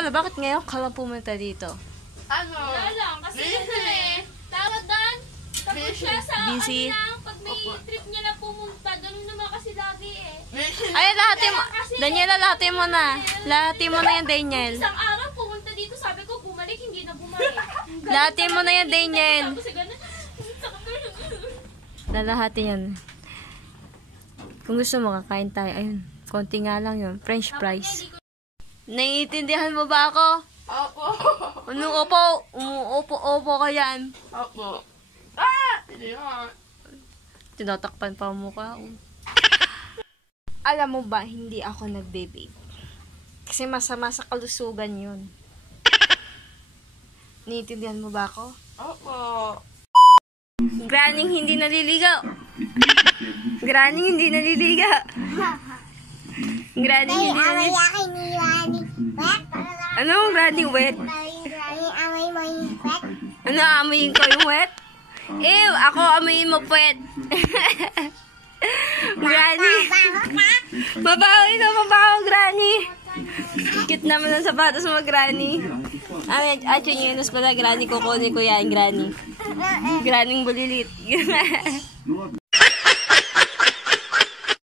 pala, bakit ngayon ka lang pumunta dito? Wala lang, kasi tawag doon. Tapos siya sa busy. lang, pag may trip niya na pumunta, doon naman kasi lagi Ay, lahatin mo. Daniela, lahatin mo na. Lahatin mo na yan, Daniel. Isang araw pumunta dito, sabi ko bumalik, hindi na bumalik. Lahatin mo na yan, Daniel. Tapos ganun. Lalahati yan. Kung gusto mo, kakain tayo. Ayun, konti nga lang yun. French fries. Naiintindihan mo ba ako? Opo. Anong opo? Umuopo-opo ka yan. Opo. Hindi nga. Tinatakpan pa ang mukha. Alam mo ba, hindi ako nagbe-vape. Kasi masama sa kalusugan yun. Naiintindihan mo ba ako? Opo. Graning hindi naliligaw. Graning hindi naliligaw. Graning hindi naliligaw. Ano? Graning wet? Ano? Amoyin ko yung wet? Ew! Ako amoyin mo wet. Granny. Mabaho ito, mabaho, Granny. Cute naman ang sapatos mo, Granny. At yun yun, pala, Granny, kukunin ko yan, Granny. Granny bulilit.